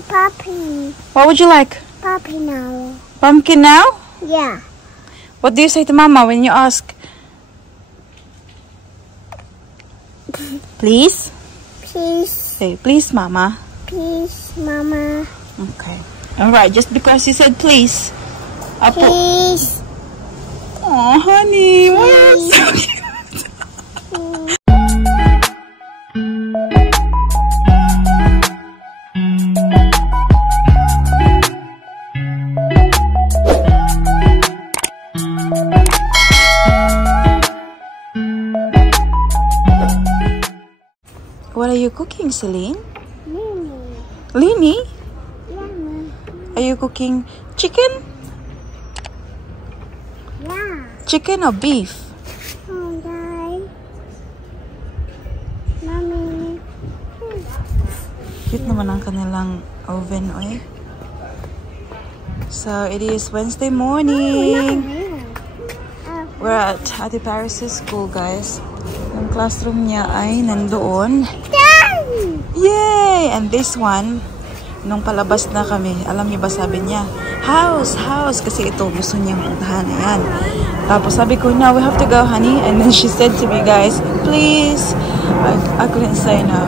a puppy. What would you like? Puppy now. Pumpkin now? Yeah. What do you say to Mama when you ask? Please? Please. Say, please, Mama. Please, Mama. Okay. Alright, just because you said please. I'll put... Please. Oh, honey. Why are you so cute? What are you cooking, Celine? Lini? Yeah. Are you cooking chicken? Yeah. Chicken or beef? Oh, guys. Mommy. Cute naman ang kanilang oven, oy. So, it is Wednesday morning. We're at Ate Paris's school, guys. Yung classroom niya ay nandoon. Yay! And this one, nung palabas na kami, alam niyo ba sabi niya, house, house, kasi ito gusto niyang puntahan. Ayan. Tapos sabi ko, now we have to go, honey. And then she said to me, guys, please. I couldn't say no.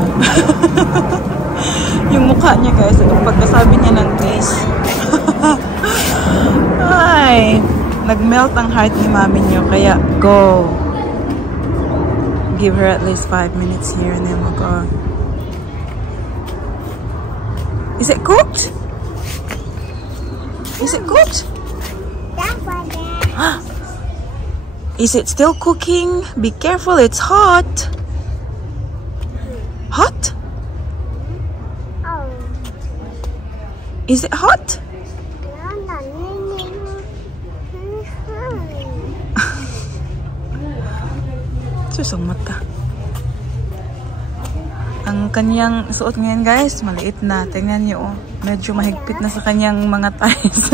Yung mukha niya, guys, itong pagkasabi niya ng please. Ay, nag-melt ang heart ni mami niyo, kaya go. Give her at least 5 minutes here and then we'll go. Is it cooked? Is it cooked? Is it still cooking? Be careful, it's hot. Hot? Is it hot? Susong mata. Ang kanyang suot ngayon, guys, maliit na. Tingnan niyo, oh. Medyo mahigpit na sa kanyang mga thighs.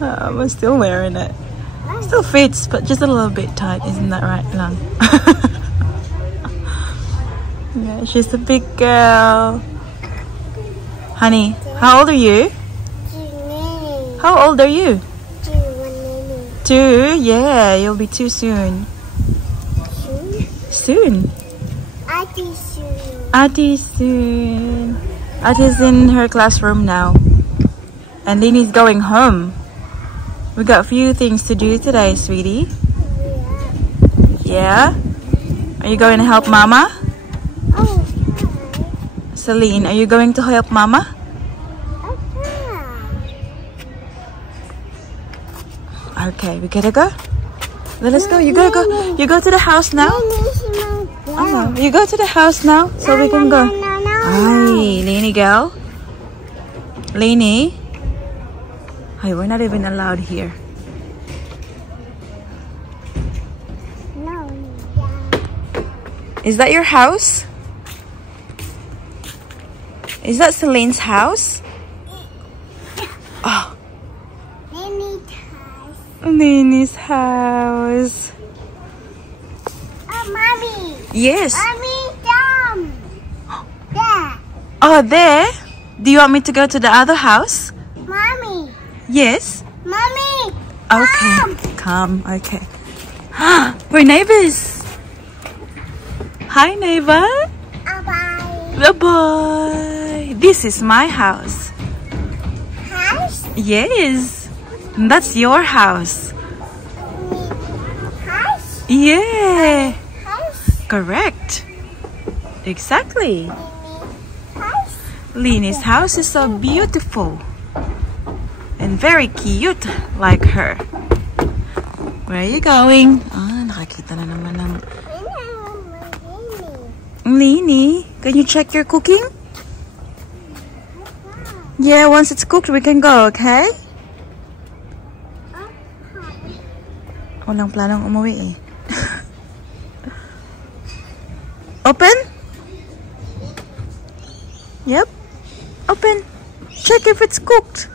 I'm still wearing it. Still fits, but just a little bit tight. Isn't that right, Lang? Yeah, she's a big girl. Honey, how old are you? How old are you? 2? Yeah, you'll be 2 soon. Soon. Ati soon. Ati's in her classroom now. And Lini's going home. We got a few things to do today, sweetie. Yeah? Are you going to help Mama? Celine, are you going to help Mama? Okay, we gotta go. Let us go. You gotta go. You go to the house now. Oh, you go to the house now, so we can go. Hi, Lini girl. Lini. Hi, we're not even allowed here. Is that your house? Is that Celine's house? Oh. Lini's house. Oh, Mommy. Yes. Mommy, there. Oh, there? Do you want me to go to the other house? Mommy. Yes. Mommy. Okay. Come. Okay. We're neighbors. Hi, neighbor. Bye. Bye. This is my house. House? Yes. That's your house. House? Yeah. House? Correct. Exactly. House? Lini's house is so beautiful. And very cute like her. Where are you going? Ah, nakakita na naman ng Lini. Can you check your cooking? Yeah, once it's cooked, we can go, okay? Walang planong umuwi eh. Open? Yep. Open. Check if it's cooked.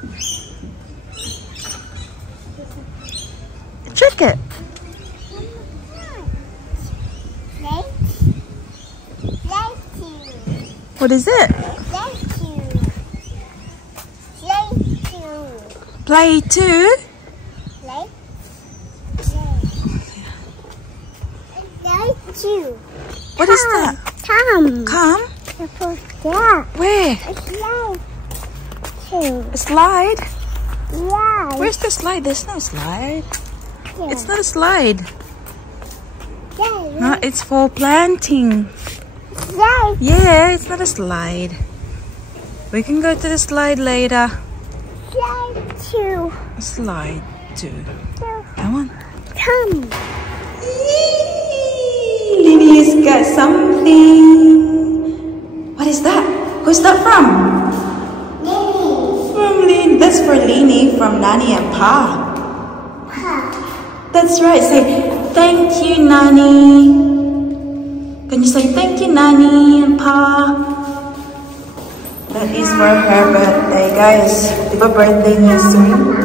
Check it. What is it? Play too? Play. Play too. What is that? Come. Come? Yeah. Where? Slide too. A slide? Yeah. Where's the slide? There's no slide. Yeah. It's not a slide. Yeah. No, it's for planting. Slide. Yeah, it's not a slide. We can go to the slide later. Slide too. Slide too. Come on. Come. Lily's got something. What is that? Who's that from? Lily. From Lin. That's for Lini from Nani and Pa. That's right. Say thank you, Nani. Can you say thank you, Nani and Pa? That is for her birthday, guys. Diba birthday niya soon?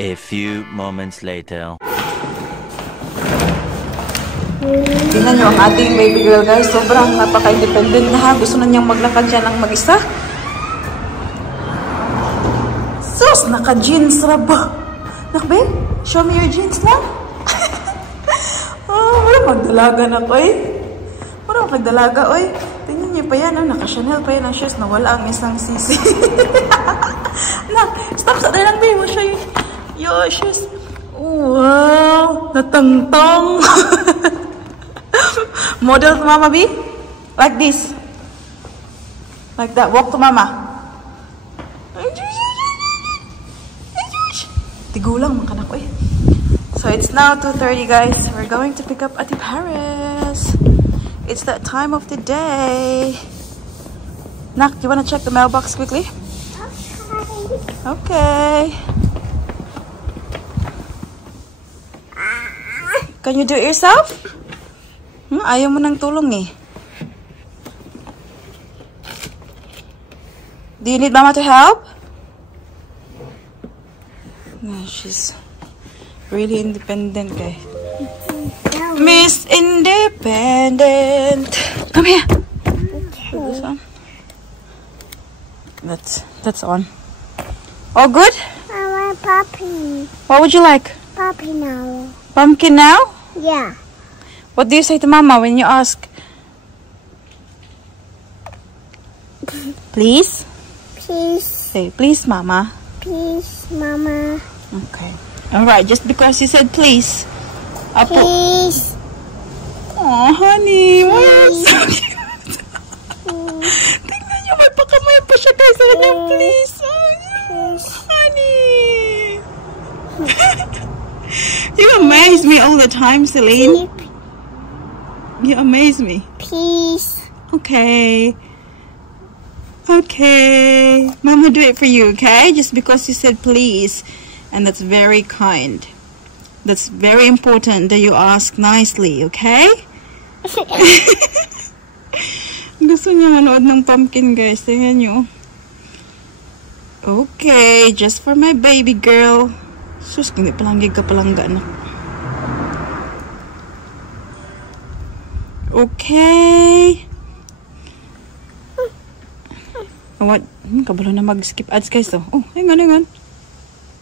A few moments later. Tingnan nyo ang ating baby girl, guys. Sobrang napaka-independent na ha. Gusto na niyang maglakad siya ng mag-isa. Sus! Naka-jeans ra ba? Nakbe? Show me your jeans na. Oh, wala magdalaga na ko eh. Wala magdalaga, oy. Tingnan niyo pa yan, oh. Naka-Chanel pa yan ang shoes na wala ang isang sisi. Nak, stop sa lang, babe. We'll show you your shoes. Wow! Natangtang! Model to Mama B? Like this. Like that. Walk to Mama. Tigulang makanak ko eh. So it's now 2:30, guys. We're going to pick up Ate Paris. It's that time of the day. Nak, do you want to check the mailbox quickly? Okay. Can you do it yourself? Ayaw mo ng tulong eh. Do you need Mama to help? No, she's really independent, guys. Miss Independent. Come here. Okay. This one. That's on. All good? I want puppy. What would you like? Puppy now. Pumpkin now? Yeah. What do you say to Mama when you ask? Please? Please. Say, please, Mama. Please, Mama. Okay. Alright, just because you said please. Apo. Please. Oh, honey. Why are you so cute? Tingnan niyo, may pakamay pa siya, guys. Sa kanya, please. Oh, honey. You amaze me all the time, Celine. You amaze me. Please. Okay. Okay. Mama do it for you, okay? Just because you said please. And that's very kind. That's very important that you ask nicely, okay? Gusto niya manood ng pumpkin, guys. Tingnan niyo. Okay. Just for my baby girl. Sus, hindi palanggig ka palangga na. Okay. Oh, what? Kabalo na mag-skip ads, guys. Oh, hang on.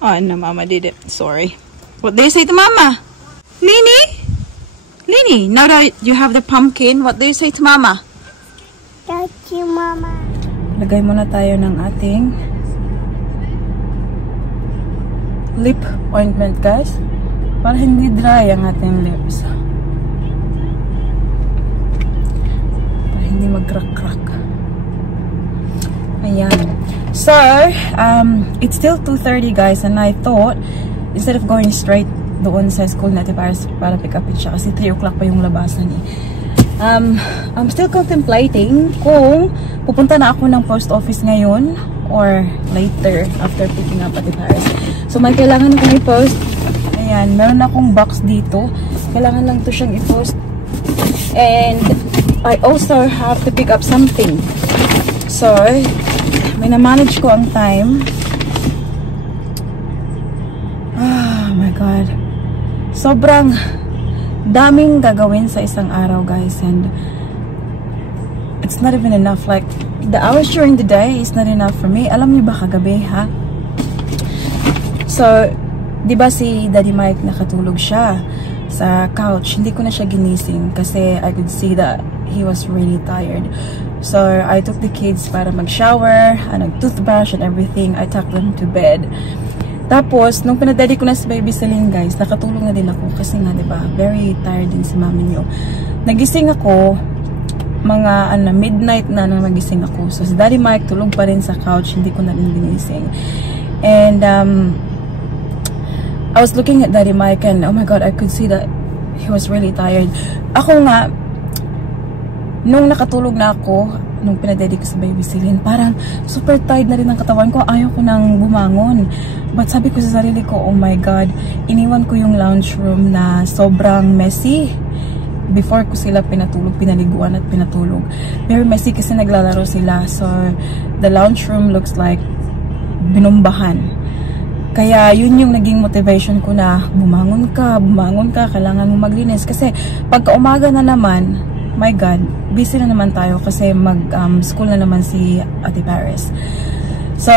Oh, no, Mama did it. Sorry. What do you say to Mama? Lini, now that you have the pumpkin, what do you say to Mama? Thank you, Mama. Lagay muna tayo ng ating lip ointment, guys. Para hindi dry ang ating lips. Para hindi mag-crack-crack. Ayan. So, it's still 2:30, guys, and I thought instead of going straight doon sa school natin para pick up it siya kasi 3 o'clock pa yung labasan eh. I'm still contemplating kung pupunta na ako ng post office ngayon or later after picking up Ate Paris. So, may kailangan akong i-post. Ayan, meron akong box dito. Kailangan lang to siyang i-post. And I also have to pick up something. So, may na-manage ko ang time. Oh my God. Sobrang daming gagawin sa isang araw, guys. And it's not even enough. Like, the hours during the day is not enough for me. Alam niyo ba kagabi, ha? So, di ba si Daddy Mike nakatulog siya sa couch? Hindi ko na siya ginising kasi I could see that he was really tired. So, I took the kids para mag-shower, nag-toothbrush and everything. I tucked them to bed. Tapos, nung pinadali ko na si Baby Celine, guys, nakatulog na din ako kasi nga, di ba, very tired din si mami niyo. Nagising ako, mga midnight na nang nagising ako. So, si Daddy Mike tulog pa rin sa couch, hindi ko na rin ginising. And, I was looking at Daddy Mike and, oh my God, I could see that he was really tired. Ako nga, nung nakatulog na ako, nung pinadedi ko sa Baby Celine, parang super tired na rin ang katawan ko. Ayaw ko nang bumangon. But sabi ko sa sarili ko, oh my God, iniwan ko yung lounge room na sobrang messy. Before ko sila pinatulog, pinaliguan at pinatulog. Very messy kasi naglalaro sila. So, the lounge room looks like binumbahan. Kaya yun yung naging motivation ko na bumangon ka, kailangan mo maglinis. Kasi pagka umaga na naman, my God, busy na naman tayo kasi mag-school na naman si Ate Paris. So,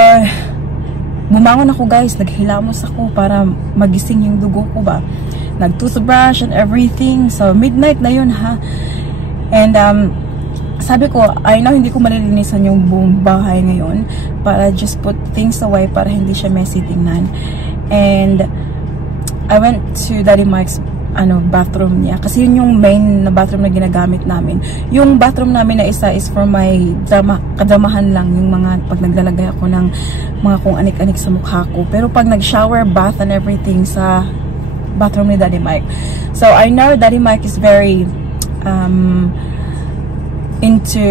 bumangon ako guys, naghilamos ako para magising yung dugo ko ba. Nag-toothbrush and everything. So, midnight na yun ha. And, sabi ko, I know hindi ko malilinisan yung buong bahay ngayon para just put things away para hindi siya messy tingnan. And I went to Daddy Mike's bathroom niya kasi yun yung main na bathroom na ginagamit namin. Yung bathroom namin na isa is for my kadramahan lang, yung mga pag naglalagay ako ng mga kung anik-anik sa mukha ko. Pero pag nag-shower, bath and everything sa bathroom ni Daddy Mike. So I know Daddy Mike is very into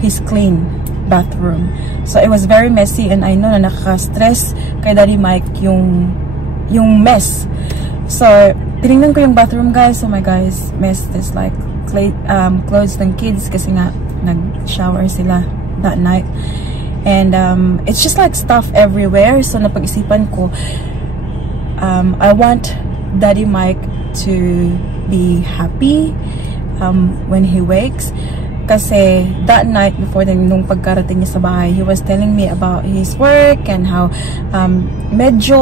his clean bathroom. So it was very messy and I know na nakaka-stress kay Daddy Mike yung mess. So tinignan ko yung bathroom guys. Oh my guys, mess. There's like clothes ng kids kasi nga nag-shower sila that night. And it's just like stuff everywhere. So napag-isipan ko, I want Daddy Mike to be happy when he wakes. Kasi that night before nung pagkarating niya sa bahay, he was telling me about his work and how medyo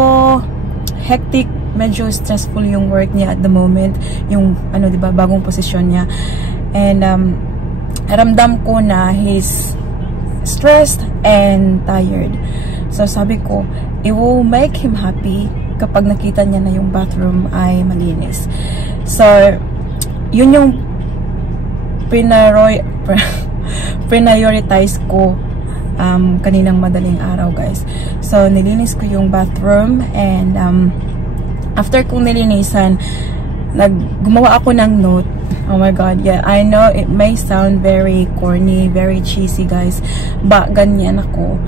hectic, medyo stressful yung work niya at the moment, yung diba, bagong posisyon niya. And ramdam ko na he's stressed and tired. So sabi ko, it will make him happy kapag nakita niya na yung bathroom ay malinis. So yun yung prioritize ko kaninang madaling araw guys. So nilinis ko yung bathroom and after kong nilinisan, gumawa ako ng note. Oh my God, yeah, I know it may sound very corny, very cheesy guys, but ganyan ako.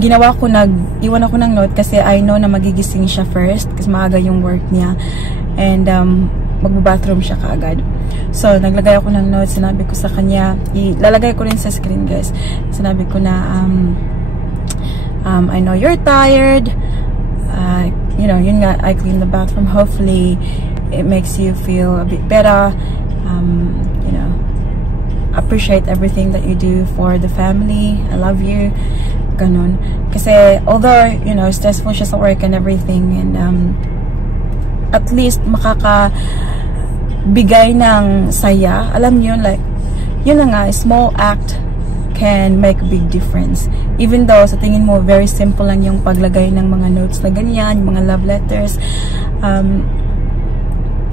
Iwan ako ng note kasi I know na magigising siya first kasi maaga yung work niya and magbabathroom siya kaagad. So, naglagay ako ng notes. Sinabi ko sa kanya, ilalagay ko rin sa screen guys. Sinabi ko na, I know you're tired. You know, yun nga, I clean the bathroom. Hopefully, it makes you feel a bit better. You know, appreciate everything that you do for the family. I love you. Ganon. Kasi, although, you know, stressful siya sa work and everything, and at least makakabigay ng saya. Alam niyo, like, yun na nga, small act can make a big difference. Even though, sa tingin mo, very simple lang yung paglagay ng mga notes na ganyan, mga love letters,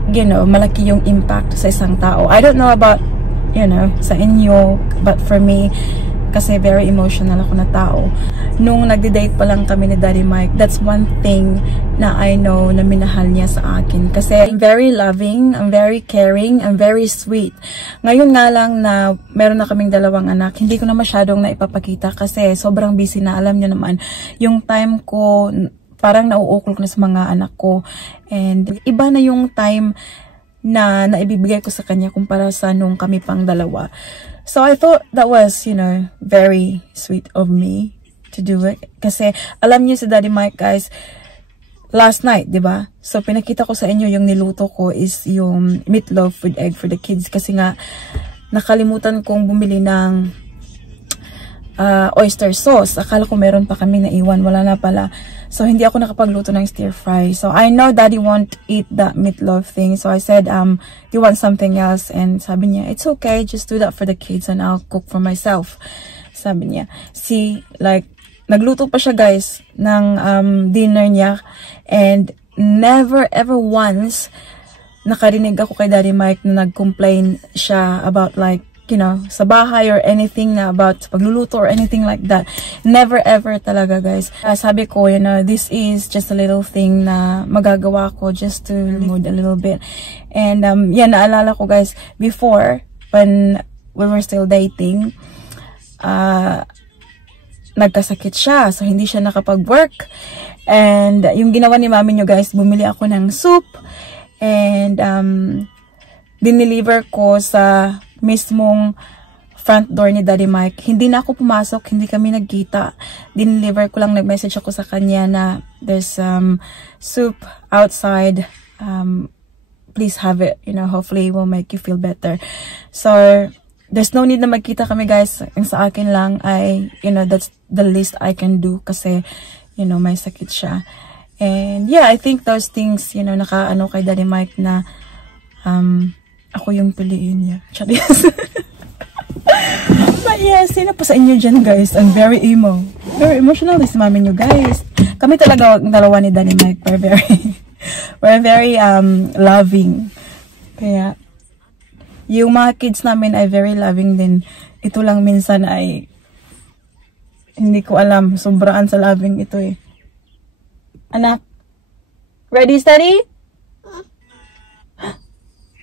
you know, malaki yung impact sa isang tao. I don't know about, you know, sa inyo, but for me, kasi very emotional ako na tao. Nung nagde-date pa lang kami ni Daddy Mike, that's one thing na I know na minahal niya sa akin. Kasi I'm very loving, I'm very caring, I'm very sweet. Ngayon nga lang na meron na kaming dalawang anak, hindi ko na masyadong naipapakita kasi sobrang busy na. Alam niyo naman, yung time ko parang nauuklok na sa mga anak ko. And iba na yung time na naibibigay ko sa kanya kumpara sa nung kami pang dalawa. So I thought that was, you know, very sweet of me to do it. Kasi alam niyo si Daddy Mike guys, last night, di ba? So pinakita ko sa inyo yung niluto ko is yung meatloaf with egg for the kids. Kasi nga, nakalimutan kong bumili ng oyster sauce. Akala ko meron pa kami na iwan. Wala na pala. So, hindi ako nakapagluto ng stir fry. So, I know Daddy won't eat that meatloaf thing. So, I said, do you want something else? And sabi niya, it's okay. Just do that for the kids and I'll cook for myself. Sabi niya. See, like, nagluto pa siya, guys, ng dinner niya. And never ever once nakarinig ako kay Daddy Mike na nag-complain siya about like, you know, sa bahay or anything na about pagluluto or anything like that. Never ever talaga, guys. Sabi ko, you know, this is just a little thing na magagawa ko just to mood a little bit. And yeah, naalala ko, guys, before, when we were still dating, nagkasakit siya. So, hindi siya nakapag-work. And yung ginawa ni mami nyo, guys, bumili ako ng soup. And dineliver ko sa mismong front door ni Daddy Mike. Hindi na ako pumasok, hindi kami nagkita. Dineliver ko lang, nag-message ako sa kanya na there's soup outside. Please have it. You know, hopefully it will make you feel better. So, there's no need na magkita kami, guys. Ang sa akin lang ay, you know, that's the least I can do kasi, you know, may sakit siya. And yeah, I think those things, you know, nakaano kay Daddy Mike na ako yung piliin niya. But yeah, sino pa sa inyo dyan, guys? I'm very emo. Very emotional si mami nyo, guys. Kami talaga ang dalawa ni Daddy Mike. We're very loving. Kaya, yung mga kids namin ay very loving din. Ito lang minsan ay hindi ko alam. Sobraan sa loving ito eh. Anak, ready, steady?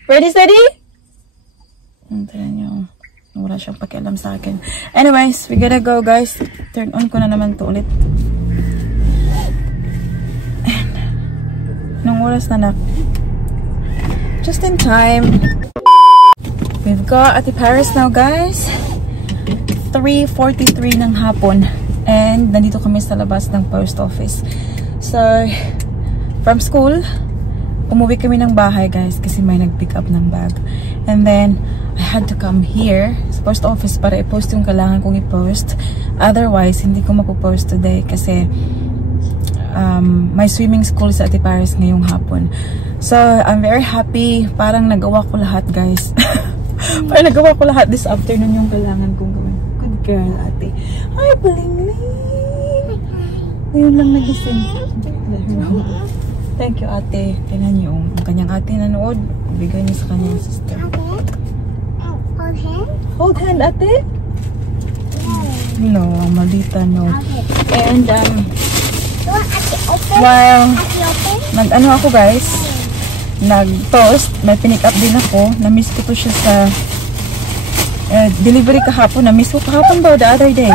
Ready, steady? Tignan nyo. Wala siyang pakialam sa akin. Anyways, we gotta go, guys. Turn on ko na naman to ulit. And, nung oras na nak. Just in time. We've got Ate Paris now, guys. 3:43 ng hapon. And, nandito kami sa labas ng post office. So, from school, umuwi kami ng bahay, guys, kasi may nag-pick up ng bag. And then, I had to come here sa post office para i-post yung kailangan kong i-post. Otherwise, hindi ko mapopost today kasi may swimming school sa Ate Paris ngayong hapon. So, I'm very happy. Parang nagawa ko lahat, guys. Parang nagawa ko lahat this afternoon yung kailangan kong gawin. Good girl, ate. Hi, Blingling! Ngayon lang nagising. Thank you, ate. Tingnan niyo. Ang kanyang ate nanood. Bigay niya sa kanyang sister. Hold hand? Hold hand, ate? No, maldita, no. And, while nag-ano ako, guys, nag-toast, may pinick up din ako. Na-miss ko to siya sa delivery kahapon. Na-miss ko kahapon ba? The other day.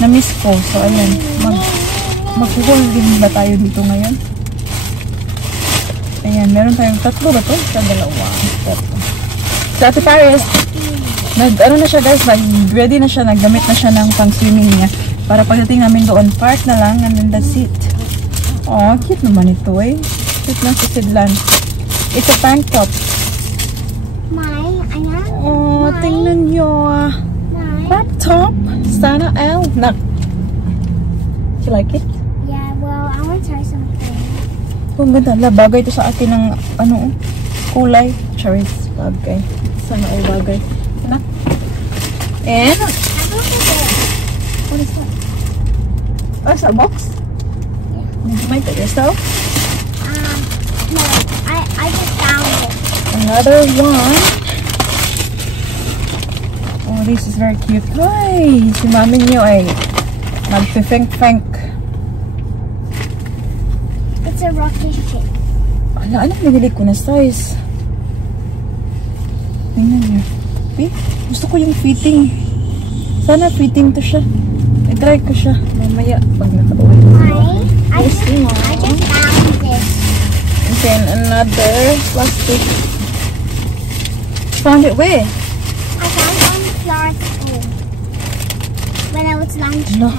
Na-miss ko. So, ayan. Mag-haul din ba tayo dito ngayon? Ayan, meron tayong tatlo ba to? Sa dalawa. Tatlo. Sa Ate Paris, ano na siya, guys, ready na siya, nagdamit na siya ng pang-swimming niya. Para pagdating namin doon, park na lang, and then that's it. Oh, cute naman ito eh. Cute lang si Sidlan. It's a tank top. Oh, tingnan nyo. Crop top. Sana L. Nak. You like it? Yeah, well, I want to try something. Oh, ganda. Bagay ito sa akin ng ano, kulay. Cherries. Bagay. Sana all bagay. Nak. And what is that? Oh, it's a box? Yeah. Did you make it yourself? No, I just found it. Another one. Oh, this is very cute. Hi! Si mami niyo ay nagpifenk-fenk. It's a rocky ship. Ano nabili ko na size? Tingnan niyo. Gusto ko yung fitting. Sana fitting to siya. I-try ko siya. Mamaya pag nakatuloy. I just found this. And then another plastic. Found it where? I found it on the floor at school. When I was lunchtime. No.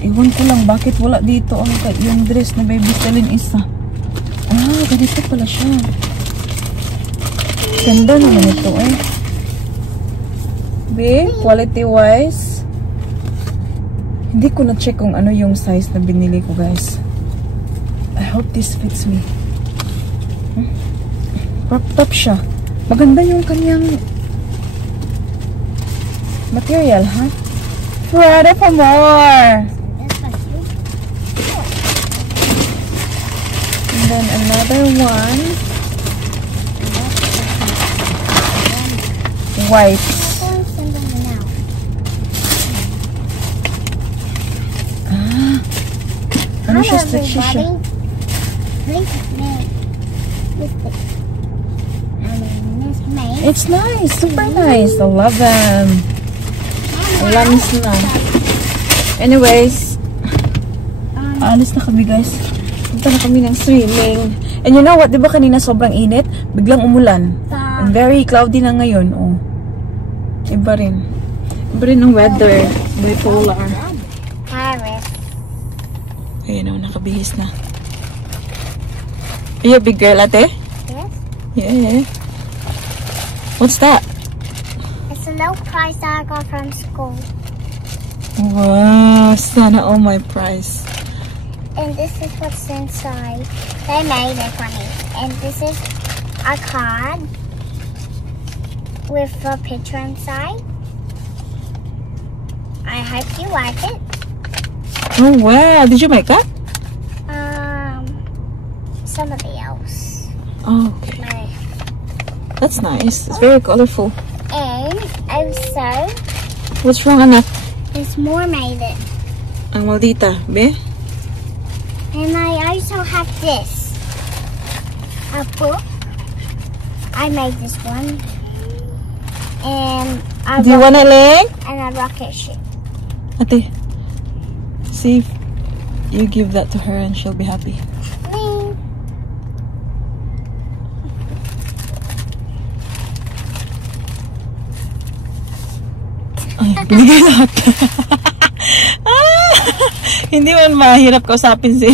Iwan ko lang bakit wala dito ang yung dress na baby Talin isa. Ah, ganito pala siya. Ganda naman ito eh. Be, quality-wise. Hindi ko na-check kung ano yung size na binili ko, guys. I hope this fits me. Crop top siya. Maganda yung kanyang material, ha? Ready for more! And then another one. White. Ano siya? Stretchy siya. It's nice. Super nice. I love them. Alam na. Anyways, alis na kami, guys. Punta na kami ng swimming. And you know what? Diba kanina sobrang init? Biglang umulan. And very cloudy na ngayon. Oh. Iba rin. Iba rin ang weather. Bipolar. Paris. Ayun na, nakabihis na. Are you a big girl, ate? Yes. Yeah. What's that? It's a low price that I got from school. Wow, sana all my price. And this is what's inside. They made it for me. And this is a card with a picture inside. I hope you like it. Oh wow, did you make that? Somebody else. Oh, okay. That's nice. It's very colorful. And also, What's wrong, anak? there's more made it. Ang maldita, be? And I also have this. A book. I made this one. And a Do you want it, Ling? and a rocket ship. Ate, see if you give that to her and she'll be happy. Me. Ay, binigay lahat. Hindi man mahirap kausapin si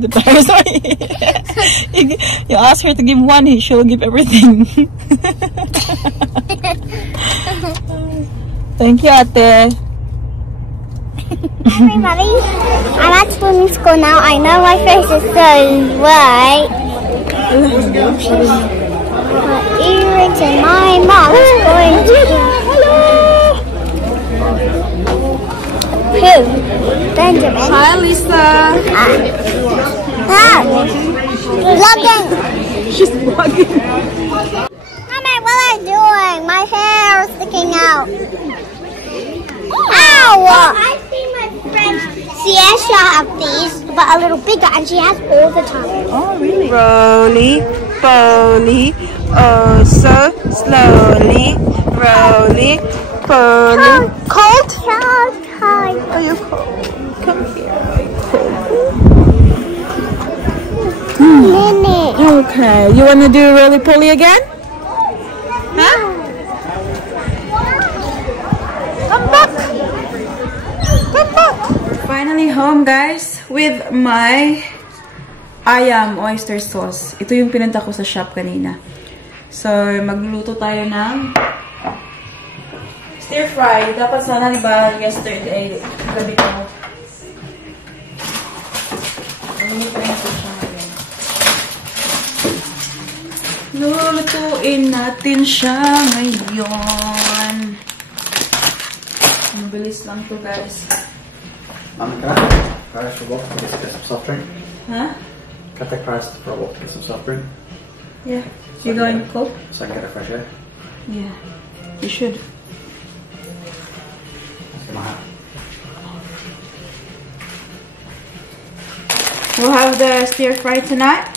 the person. You ask her to give one, she'll give everything. Thank you, ate. Everybody, I'm at swimming school now. I know my face is so white. But earrings and my mom's going to Who? Benjamin. Hi, Lisa. Vlogging. She's vlogging. Mommy, what are you doing? My hair is sticking out. Ow! I see my friend Siesha have these, but a little bigger, and she has all the time. Oh, really? Roly, poly, oh, so slowly. Roly, poly. Cold? Cold. Are you cold? Come here. Minute. Okay, you want to do roly poly again? Huh? Come back. Come back. Finally home, guys, with my ayam oyster sauce. Ito yung pinunta ko sa shop kanina. So, magluluto tayo ng stir fry. Dapat sana, diba, yesterday, gabi ko. Lulutuin natin siya ngayon. Mabilis lang to, guys. Can I price for a walk to get some soft drink? Huh? Can I take price for a walk to get some soft drink? Yeah. You going cold? So I can get a fresh air. Yeah. You should. Let's get my hat. We'll have the stir fry tonight.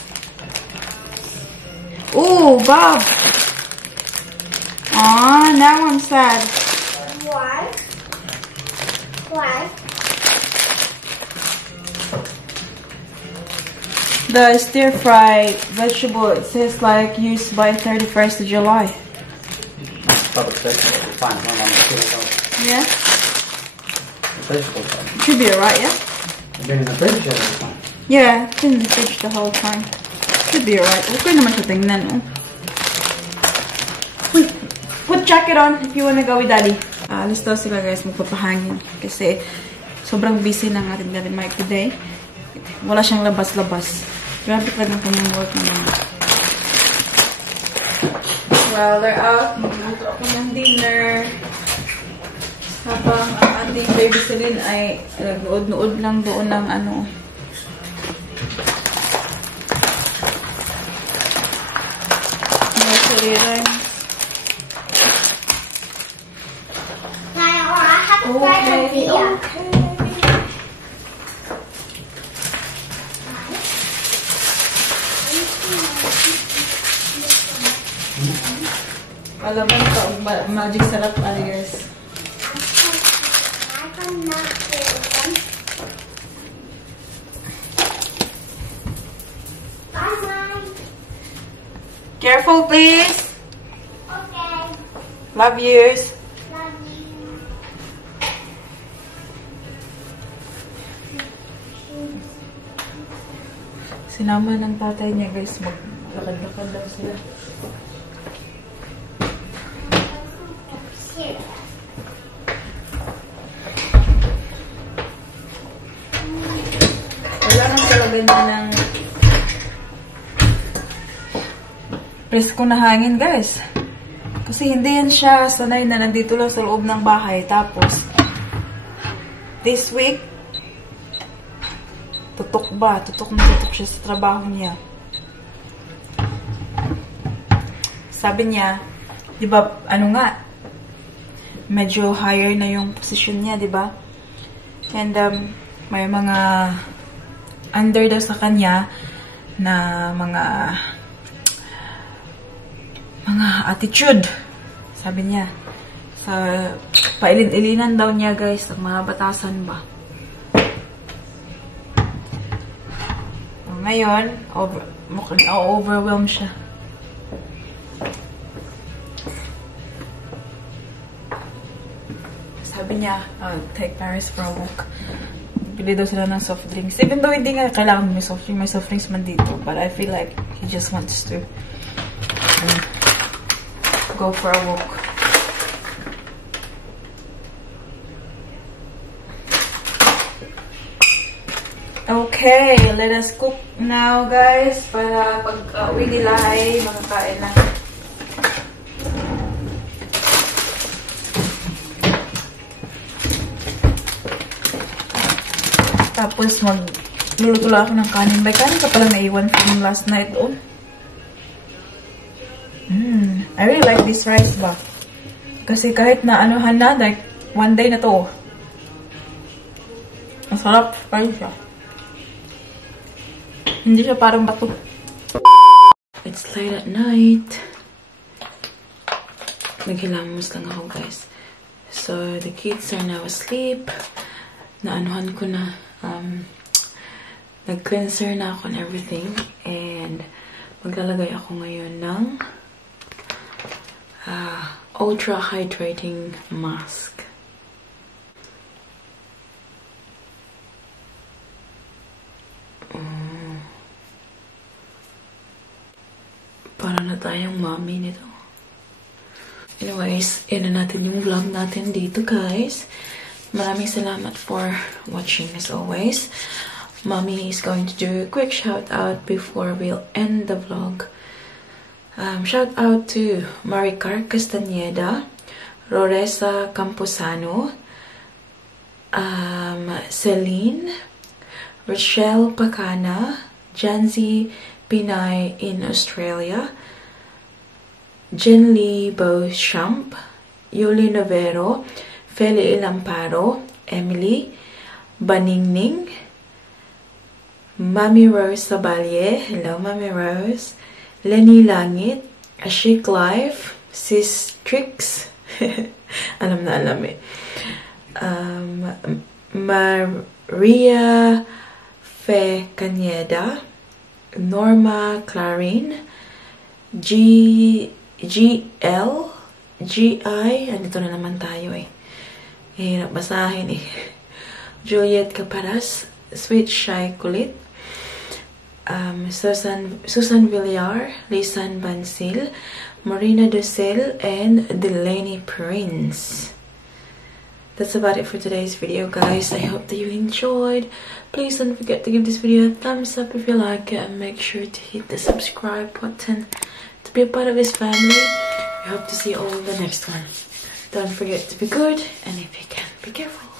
Ooh, Bob. Aw, now I'm sad. Why? Why? The stir fry vegetable, it says like used by 31st of July. Public safety will be fine. No, Yeah? the vegetable fine. Should be alright, yeah? I've been in the fridge, yeah, it's fine. Yeah, it's in the fridge the whole time. Should be alright. Okay naman siya tingnan, oh. Wait, put jacket on if you wanna go with daddy. Alis daw sila guys, magpapahangin. Kasi sobrang busy ng ating Daddy Mike today. Wala siyang labas-labas. Grabe ka ng kanyang work naman. Well, they're out. Magluto ako ng dinner. Habang ang ating baby Celine ay nagnood-nood lang doon ng ano. Nursery. Okay. Alaman ka, magic sarap ali guys. Careful please. Okay. Love yous. Love you. Sinama ng tatay niya guys, maglakad-lakad daw sila. Wala nang talaga niya ng presko na hangin guys. Kasi hindi yan siya sanay na nandito lang sa loob ng bahay. Tapos, this week, tutok na tutok siya sa trabaho niya. Sabi niya, di ba, ano nga, medyo higher na yung position niya, di ba? And, may mga under daw sa kanya na mga attitude, sabi niya. Sa pailin-ilinan daw niya guys, ang mga batasan ba. Ngayon, mukhang overwhelm siya. Sabi niya, take Paris for a walk. Bili daw sila ng soft drinks. Even though hindi nga kailangan may soft drinks man dito. But I feel like he just wants to go for a walk. Okay, let us cook now guys. Para pag-uwi nila ay makakain na. Tapos magluluto lang ako ng kanin. May kanin ka pala naiwan from last night. Oh. I really like this rice ba. Kasi kahit na anuhan na, like, one day na to. Masarap. Parang siya. Hindi siya parang bato. It's late at night. Naghilamos lang ako, guys. So, the kids are now asleep. Naanuhan ko na. Nag-cleanser na ako and everything. And, maglalagay ako ngayon ng ultra hydrating mask. Para na tayong mommy nito. Anyways, yan na natin yung vlog natin dito, guys. Maraming salamat for watching as always. Mommy is going to do a quick shout out before we'll end the vlog. Shout out to Maricar Castaneda, Roresa Camposano, Celine, Rochelle Pacana, Janzi Pinay in Australia, Jenly Beauchamp, Yuli Novero, Feli Ilamparo, Emily, Baningning, Mami Rose Sabalye, hello Mami Rose, Lenny Langit, Ashik Life, Sis Trix, alam na alam eh, Maria Fe Caneda, Norma Clarin, GL, GI, andito na naman tayo eh. Hirap basahin eh. Juliet Caparas, Sweet Shy Kulit, Susan Villar, Lisan Bansil, Marina Dosel, and Delaney Prince. that's about it for today's video, guys. I hope that you enjoyed. Please don't forget to give this video a thumbs up if you like it, and make sure to hit the subscribe button to be a part of this family. We hope to see you all in the next one. Don't forget to be good, and if you can, be careful.